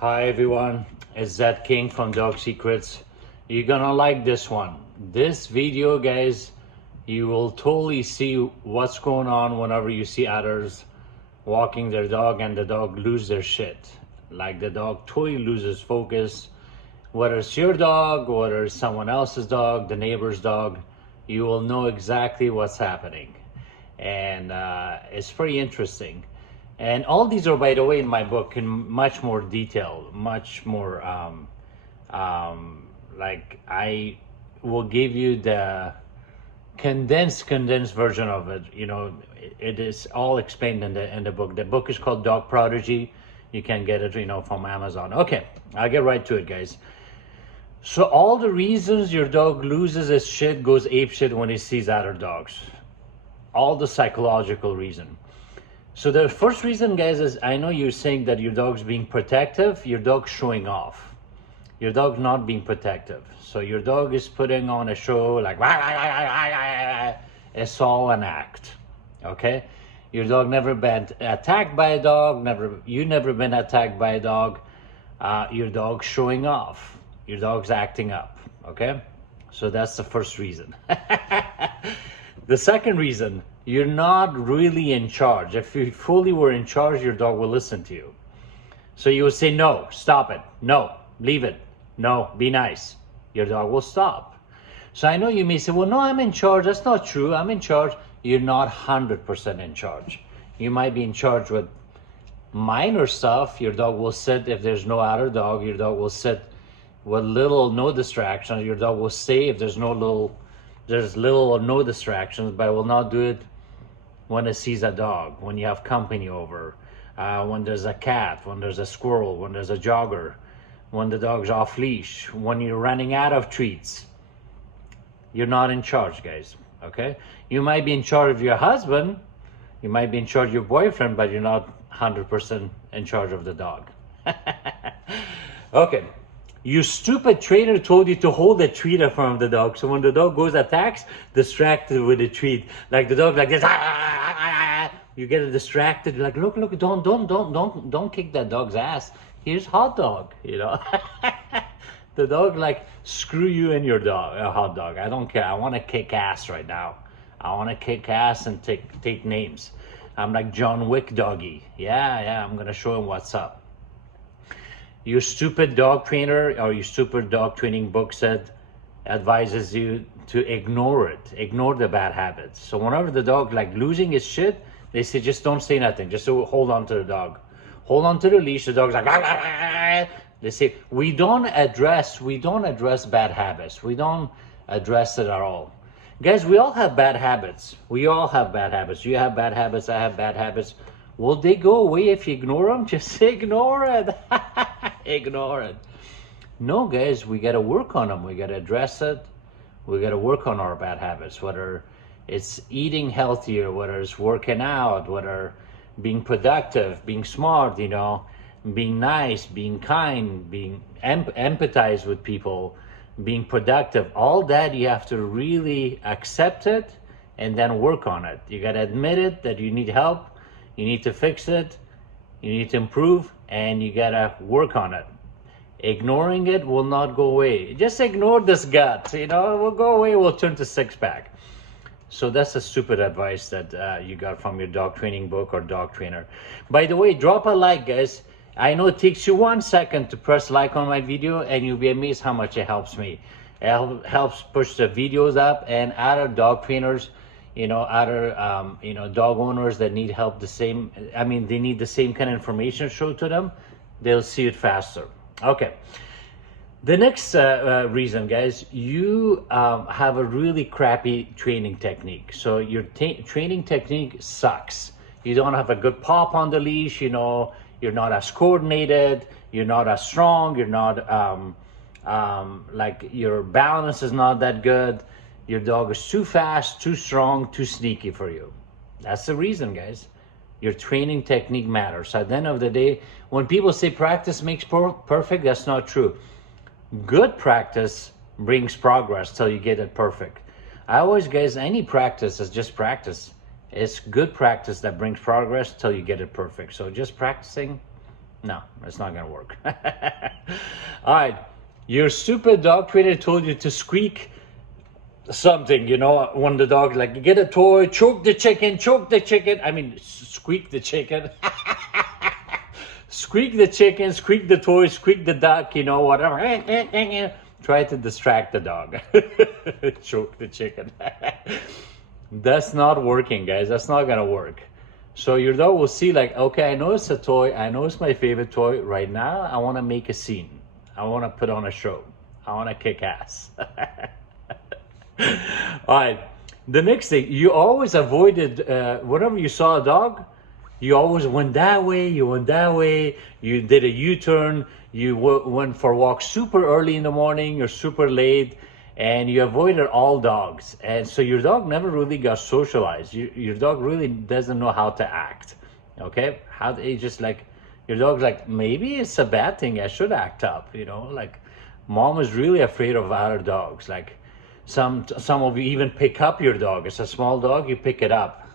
Hi everyone, it's Zedd King from Dog Secrets. You're gonna like this one. This video, guys, you will totally see what's going on whenever you see others walking their dog and the dog lose their shit. Like the dog totally loses focus. Whether it's your dog, whether it's someone else's dog, the neighbor's dog, you will know exactly what's happening. And it's pretty interesting. And all these are, by the way, in my book in much more detail, much more like I will give you the condensed version of it. You know, it is all explained in the book. The book is called Dog Prodigy. You can get it, from Amazon. Okay, I'll get right to it, guys. So all the reasons your dog loses his shit, goes apeshit when he sees other dogs. All the psychological reason. So the first reason, guys, is I know you're saying that your dog's being protective, your dog's showing off. Your dog's not being protective. So your dog is putting on a show like, it's all an act, okay? Your dog never been attacked by a dog, you never been attacked by a dog. Your dog's showing off. Your dog's acting up, okay? So that's the first reason. The second reason, you're not really in charge. If you fully were in charge, your dog will listen to you. So you will say, no, stop it. No, leave it. No, be nice. Your dog will stop. So I know you may say, well, no, I'm in charge. That's not true. I'm in charge. You're not 100% in charge. You might be in charge with minor stuff. Your dog will sit if there's no other dog. Your dog will sit with little or no distractions. Your dog will stay if there's little or no distractions, but will not do it when it sees a dog, when you have company over, when there's a cat, when there's a squirrel, when there's a jogger, when the dog's off leash, when you're running out of treats. You're not in charge, guys, okay? You might be in charge of your husband, you might be in charge of your boyfriend, but you're not 100% in charge of the dog. Okay. Your stupid trainer told you to hold the treat in front of the dog. So when the dog goes attacks, distracted with the treat. Like the dog like this, you get it distracted. You're like, look, don't kick that dog's ass. Here's hot dog, The dog like, screw you and your dog, a hot dog. I don't care. I want to kick ass right now. I want to kick ass and take names. I'm like John Wick doggy. Yeah, I'm going to show him what's up. Your stupid dog trainer or your stupid dog training book advises you to ignore it, ignore the bad habits. So whenever the dog like losing his shit, they say just don't say nothing, just hold on to the dog, hold on to the leash. The dog's like, they say we don't address bad habits. We don't address it at all, guys. We all have bad habits. You have bad habits. I have bad habits. Will they go away if you ignore them? Just ignore it. Ignore it. No, guys, we got to work on them. We got to address it. We got to work on our bad habits, whether it's eating healthier, whether it's working out, whether being productive, being smart, being nice, being kind, being empathize with people, being productive. All that you have to really accept it and then work on it. You got to admit it that you need help. You need to fix it, you need to improve, and you gotta work on it. Ignoring it will not go away. Just ignore this gut, it will go away, we'll turn to six-pack. So that's a stupid advice that you got from your dog training book or dog trainer. By the way, drop a like, guys. I know it takes you 1 second to press like on my video, and you'll be amazed how much it helps me. It helps push the videos up, and other dog trainers, other dog owners that need help they need the same kind of information shown to them, they'll see it faster. Okay, the next reason, guys, you have a really crappy training technique. So your training technique sucks. You don't have a good pop on the leash, you're not as coordinated, you're not as strong, you're not like your balance is not that good. Your dog is too fast, too strong, too sneaky for you. That's the reason, guys. Your training technique matters. At the end of the day, when people say practice makes perfect, that's not true. Good practice brings progress till you get it perfect. I always, guys, any practice is just practice. It's good practice that brings progress till you get it perfect. So just practicing No, it's not gonna work. All right, your stupid dog trainer told you to squeak something, you know, when the dog like get a toy, choke the chicken, I mean squeak the chicken. Squeak the chicken, squeak the toy, squeak the duck, you know, whatever. Try to distract the dog. Choke the chicken. That's not working, guys. That's not gonna work. So your dog will see like, okay, I know it's a toy, I know it's my favorite toy. Right now I want to make a scene, I want to put on a show, I want to kick ass. All right, the next thing, you always avoided, whenever you saw a dog, you always went that way, you did a U-turn, you went for a walk super early in the morning or super late, and you avoided all dogs. And so your dog never really got socialized. Your dog really doesn't know how to act, okay? How they just like, your dog's like, maybe it's a bad thing, I should act up, you know? Like, mom is really afraid of other dogs. Like, some of you even pick up your dog. It's a small dog, you pick it up.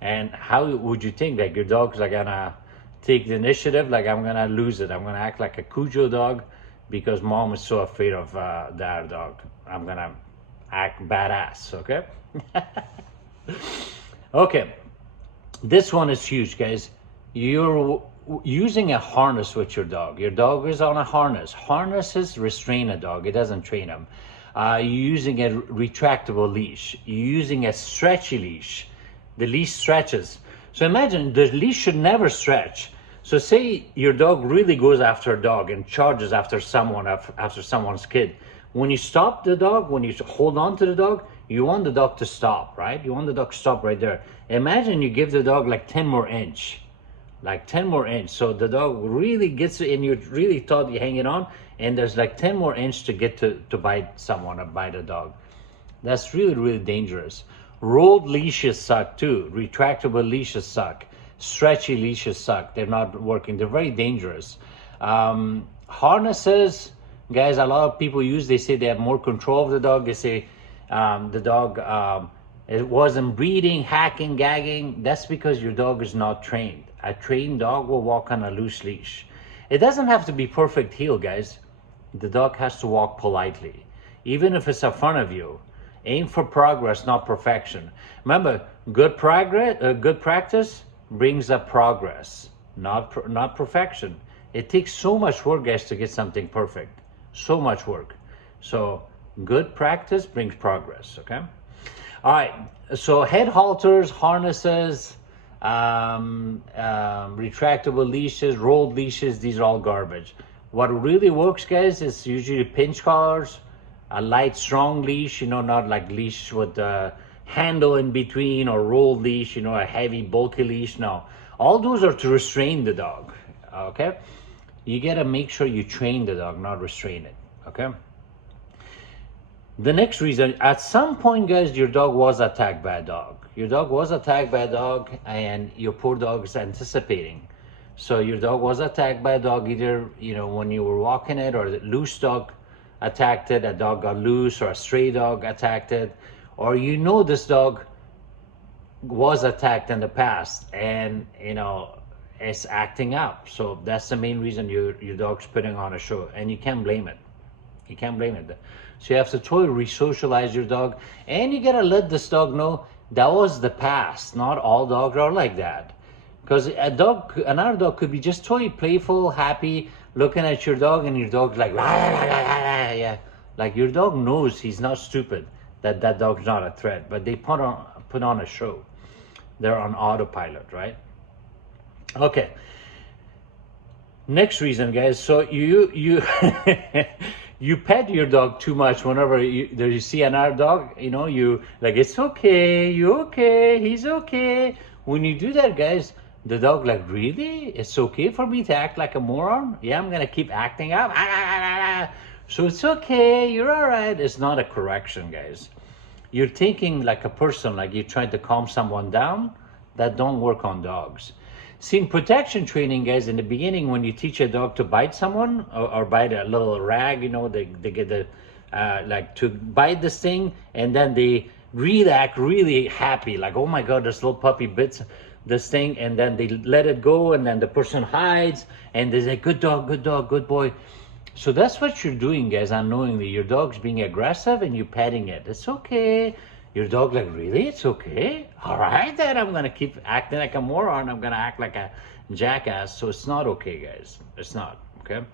And how would you think like your dog's like gonna take the initiative? Like, I'm gonna lose it, I'm gonna act like a Cujo dog because mom is so afraid of the other dog. I'm gonna act badass, okay? Okay, this one is huge, guys. You're using a harness with your dog. Your dog is on a harness. Harnesses restrain a dog, it doesn't train him. You're using a retractable leash. You're using a stretchy leash. The leash stretches. So imagine the leash should never stretch. So say your dog really goes after a dog and charges after someone, after someone's kid. When you stop the dog, when you hold on to the dog, you want the dog to stop, right? You want the dog to stop right there. Imagine you give the dog like 10 more inch, like 10 more inch. So the dog really gets it and you really thought you hang it on and there's like 10 more inch to get to bite someone or bite a dog. That's really, really dangerous. Rolled leashes suck too. Retractable leashes suck. Stretchy leashes suck. They're not working. They're very dangerous. Harnesses, guys, a lot of people use, they say they have more control of the dog. They say the dog it wasn't breathing, hacking, gagging. That's because your dog is not trained. A trained dog will walk on a loose leash. It doesn't have to be perfect heel, guys. The dog has to walk politely. Even if it's in front of you, aim for progress, not perfection. Remember, good practice brings up progress, not perfection. It takes so much work, guys, to get something perfect. So much work. So good practice brings progress, okay? All right, so head halters, harnesses, retractable leashes, rolled leashes, these are all garbage. What really works, guys, is usually pinch collars, a light, strong leash, you know, not like leash with the handle in between, or rolled leash, you know, a heavy, bulky leash. No, all those are to restrain the dog, okay? You gotta make sure you train the dog, not restrain it, okay? The next reason, at some point, guys, your dog was attacked by a dog. Your dog was attacked by a dog and your poor dog is anticipating. So your dog was attacked by a dog, either, you know, when you were walking it, or the loose dog attacked it, a dog got loose, or a stray dog attacked it, or you know this dog was attacked in the past and, you know, it's acting up. So that's the main reason your dog's putting on a show, and you can't blame it. You can't blame it. So you have to totally re-socialize your dog, and you gotta let this dog know that was the past. Not all dogs are like that. Because another dog could be just totally playful, happy, looking at your dog, and your dog's like, yeah. Like, your dog knows he's not stupid, that dog's not a threat, but they put on a show. They're on autopilot, right? Okay. Next reason, guys. So you you pet your dog too much. Whenever you see another dog, you know, you like, it's okay, you okay, he's okay. When you do that, guys, the dog like, really? It's okay for me to act like a moron? Yeah, I'm gonna keep acting up. So it's okay, you're all right. It's not a correction, guys. You're thinking like a person, like you're trying to calm someone down. That don't work on dogs. See, in protection training, guys, in the beginning, when you teach a dog to bite someone or bite a little rag, you know, they get the, like to bite this thing, and then they really act really happy, like, oh my God, this little puppy this thing, and then they let it go, and then the person hides, and they say, good dog, good dog, good boy. So that's what you're doing, guys, unknowingly. Your dog's being aggressive and you're petting it. It's okay. Your dog like, really? It's okay? All right, then I'm going to keep acting like a moron. I'm going to act like a jackass. So it's not okay, guys. It's not, okay?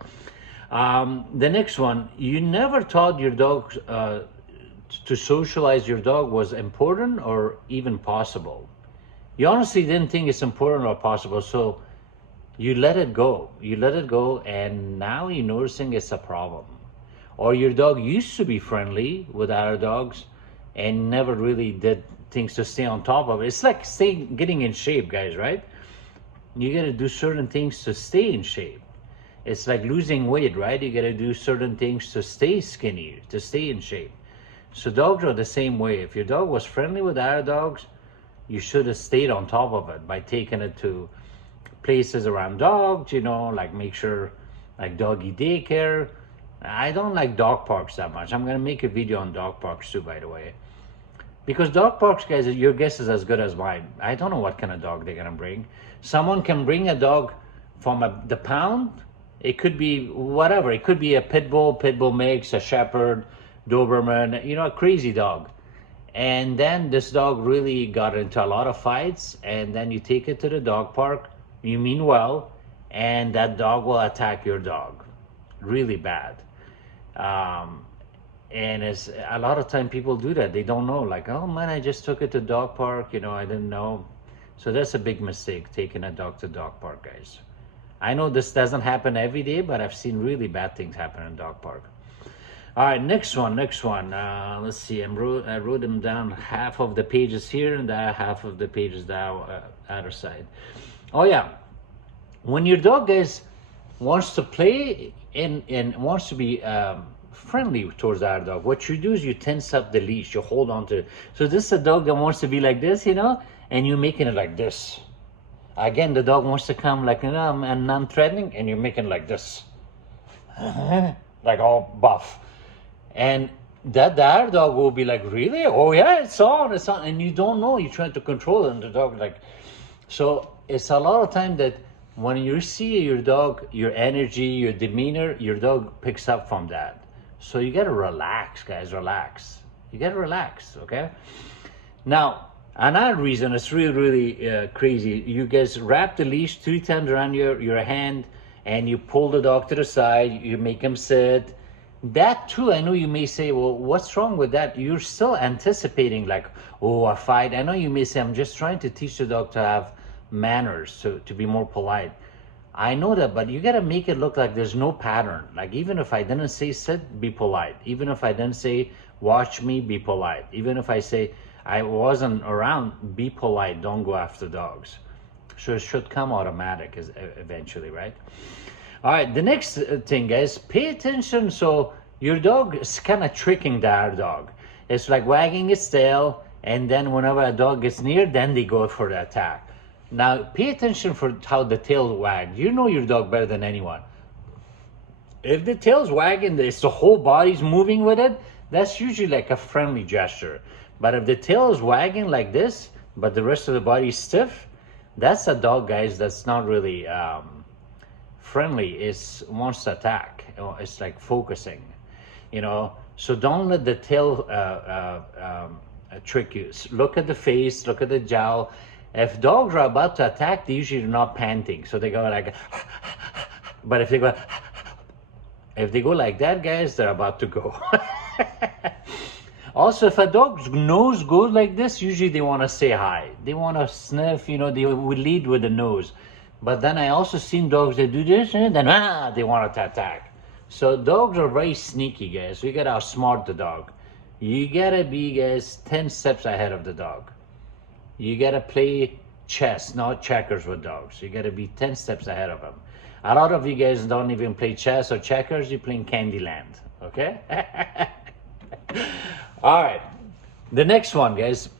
The next one, you never taught your dog to socialize your dog was important or even possible. You honestly didn't think it's important or possible, so you let it go. You let it go, and now you're noticing it's a problem. Or your dog used to be friendly with other dogs and never really did things to stay on top of it. It's like getting in shape, guys, right? You got to do certain things to stay in shape. It's like losing weight, right? You got to do certain things to stay skinny, to stay in shape. So dogs are the same way. If your dog was friendly with other dogs, you should have stayed on top of it by taking it to places around dogs, you know, like make sure, like doggy daycare. I don't like dog parks that much. I'm going to make a video on dog parks too, by the way. Because dog parks, guys, your guess is as good as mine. I don't know what kind of dog they're going to bring. Someone can bring a dog from the pound. It could be whatever. It could be a pit bull mix, a shepherd, Doberman, you know, a crazy dog. And then this dog really got into a lot of fights, and then you take it to the dog park, you mean well, and that dog will attack your dog really bad. And it's a lot of time people do that. They don't know, like, oh man, I just took it to dog park, you know, I didn't know. So that's a big mistake, taking a dog to dog park, guys. I know this doesn't happen every day, but I've seen really bad things happen in dog park. All right, next one. Let's see, I wrote them down, half of the pages here and the half of the pages down other side. Oh yeah, when your dog, guys, wants to play and wants to be friendly towards our dog, what you do is you tense up the leash, you hold on to it. So this is a dog that wants to be like this, you know, and you're making it like this. Again, the dog wants to come like, you know, and non-threatening, and you're making like this. Like all buff. And that the other dog will be like, really? Oh yeah, it's on. And you don't know, you're trying to control it, and the dog like, so it's a lot of time that when you see your dog, your energy, your demeanor, your dog picks up from that. So you gotta relax, guys, relax. You gotta relax, okay? Now, another reason it's really crazy, you guys wrap the leash 3 times around your hand, and you pull the dog to the side, you make him sit. That too, I know you may say, well, what's wrong with that? You're still anticipating like, oh, a fight. I know you may say, I'm just trying to teach the dog to have manners, to be more polite. I know that, but you gotta make it look like there's no pattern. Like even if I didn't say sit, be polite. Even if I didn't say watch me, be polite. Even if I say I wasn't around, be polite, don't go after dogs. So it should come automatic eventually, right? All right, the next thing, guys, pay attention. So your dog is kind of tricking the other dog. It's like wagging its tail, and then whenever a dog gets near, then they go for the attack. Now, pay attention for how the tail wags. You know your dog better than anyone. If the tail's wagging, it's the whole body's moving with it, that's usually like a friendly gesture. But if the tail is wagging like this, but the rest of the body is stiff, that's a dog, guys, that's not really friendly. It wants to attack. It's like focusing, you know. So don't let the tail trick you. Look at the face, look at the jowl. If dogs are about to attack, they usually are not panting, so they go like, but if they go like that, guys, they're about to go. Also, if a dog's nose goes like this, usually they want to say hi. They want to sniff, you know, they will lead with the nose. But then I also seen dogs that do this, and then they want to attack. So dogs are very sneaky, guys. So you gotta outsmart the dog. You gotta be, guys, 10 steps ahead of the dog. You gotta play chess, not checkers with dogs. You gotta be 10 steps ahead of them. A lot of you guys don't even play chess or checkers. You're playing Candyland, okay? All right, the next one, guys.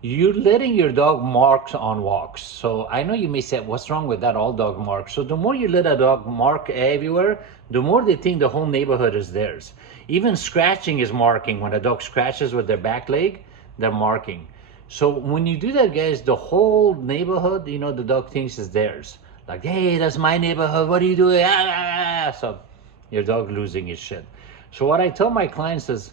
You're letting your dog mark on walks. So I know you may say, what's wrong with that? All dog marks. So the more you let a dog mark everywhere, the more they think the whole neighborhood is theirs. Even scratching is marking. When a dog scratches with their back leg, they're marking. So when you do that, guys, the whole neighborhood, you know, the dog thinks is theirs. Like, hey, that's my neighborhood. What are you doing? Ah, ah, ah. So your dog losing his shit. So what I tell my clients is,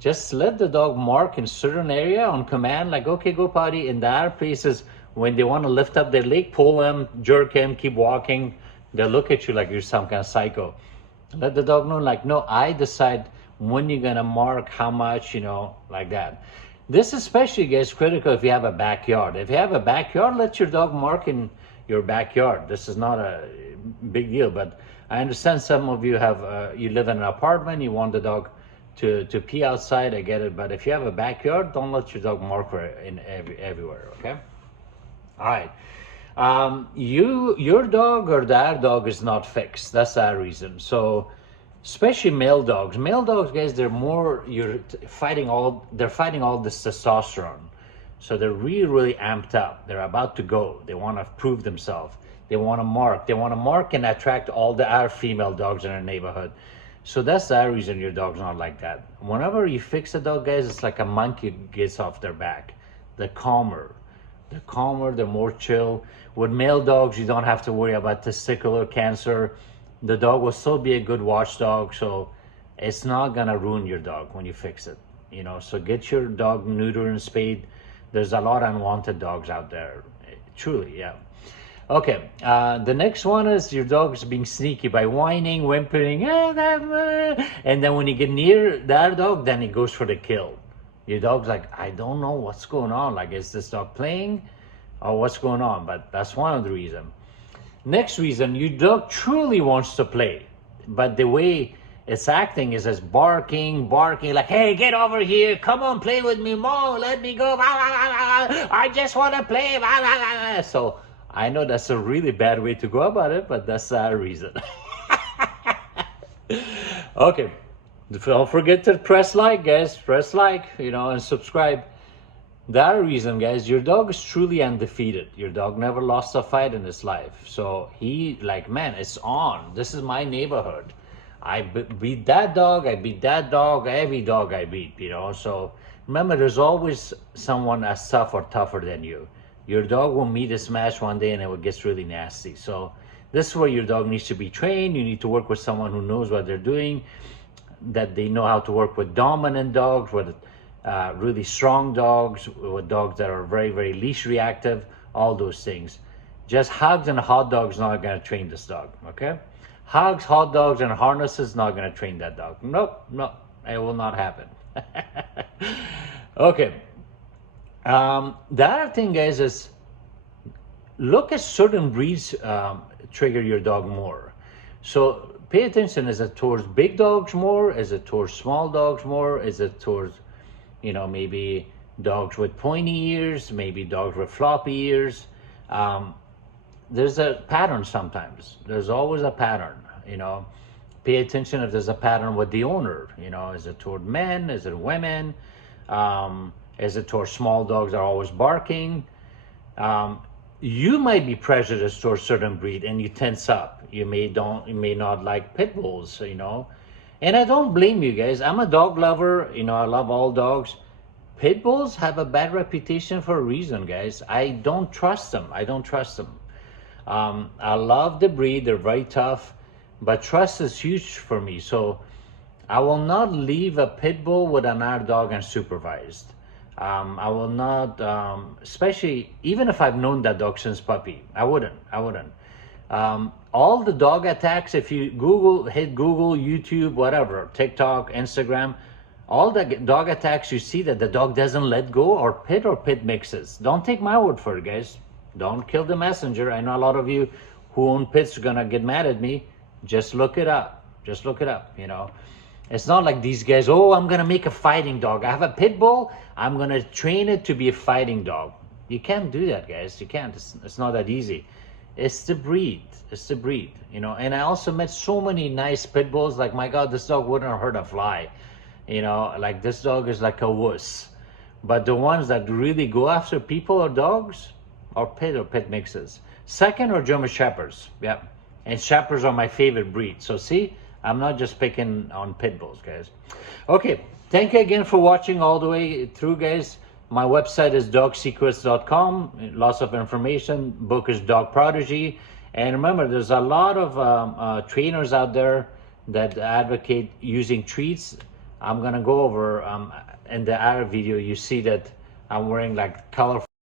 just let the dog mark in certain area on command, like, okay, go potty. In the other places, when they want to lift up their leg, pull them, jerk him, keep walking. They'll look at you like you're some kind of psycho. Let the dog know, like, no, I decide when you're gonna mark, how much, you know, like that. This especially gets critical if you have a backyard. If you have a backyard, let your dog mark in your backyard. This is not a big deal, but I understand some of you have, you live in an apartment, you want the dog to pee outside, I get it. But if you have a backyard, don't let your dog mark in everywhere, okay? All right. Your dog or their dog is not fixed. That's our reason. So, especially male dogs. Male dogs, guys, they're more, they're fighting all this testosterone. So they're really, really amped up. They're about to go. They want to prove themselves. They want to mark. They want to mark and attract all the other female dogs in their neighborhood. So that's the reason your dog's not like that. Whenever you fix a dog, guys, it's like a monkey gets off their back. They're calmer, they're more chill. With male dogs, you don't have to worry about testicular cancer. The dog will still be a good watchdog, so it's not gonna ruin your dog when you fix it. You know, so get your dog neutered and spayed. There's a lot of unwanted dogs out there, truly, yeah. Okay, the next one is your dog's being sneaky by whining, whimpering, and then when you get near that dog, then he goes for the kill. Your dog's like, I don't know what's going on. Like, is this dog playing or what's going on? But that's one of the reasons. Next reason, your dog truly wants to play, but the way it's acting is as barking, like, hey, get over here, come on, play with me more, let me go, I just want to play. So I know that's a really bad way to go about it, but that's our reason. Okay, don't forget to press like, guys, you know, and subscribe. The other reason, guys, your dog is truly undefeated. Your dog never lost a fight in his life. So he, like, man, it's on. This is my neighborhood. I beat that dog, every dog I beat, you know. So remember, there's always someone as tough or tougher than you. Your dog will meet his match one day and it gets really nasty. So this is where your dog needs to be trained. You need to work with someone who knows what they're doing, that they know how to work with dominant dogs, with really strong dogs, with dogs that are very, very leash reactive, all those things. Just hugs and hot dogs not going to train this dog, okay? Hugs, hot dogs, and harnesses not going to train that dog. Nope, it will not happen. Okay. The other thing, guys, is look at certain breeds trigger your dog more. So pay attention. Is it towards big dogs more? Is it towards small dogs more? Is it towards, you know, maybe dogs with pointy ears, maybe dogs with floppy ears? There's a pattern sometimes. There's always a pattern, you know. Pay attention if there's a pattern with the owner, you know. Is it toward men? Is it women? Is it towards small dogs that are always barking? You might be prejudiced towards certain breed and you tense up. You may not like pit bulls, you know. And I don't blame you guys. I'm a dog lover, you know, I love all dogs. Pit bulls have a bad reputation for a reason, guys. I don't trust them. I love the breed, they're very tough, but trust is huge for me. So I will not leave a pit bull with another dog unsupervised. I will not, especially even if I've known that dog since puppy, I wouldn't. All the dog attacks, if you hit Google, YouTube, whatever, TikTok, Instagram, all the dog attacks you see that the dog doesn't let go or pit mixes. Don't take my word for it, guys. Don't kill the messenger. I know a lot of you who own pits are gonna get mad at me. Just look it up, you know. It's not like these guys, oh, I'm gonna make a fighting dog. I have a pit bull, I'm gonna train it to be a fighting dog. You can't do that, guys. You can't. It's not that easy. It's the breed, you know. And I also met so many nice pit bulls, like, my God, this dog wouldn't hurt a fly, you know, like, this dog is like a wuss. But the ones that really go after people or dogs are pit mixes. Second are German Shepherds, yeah. And Shepherds are my favorite breed. So see, I'm not just picking on pit bulls, guys. Okay, thank you again for watching all the way through, guys. My website is dogsecrets.com. Lots of information. Book is Dog Prodigy. And remember, there's a lot of trainers out there that advocate using treats. I'm gonna go over in the other video. You see that I'm wearing like colorful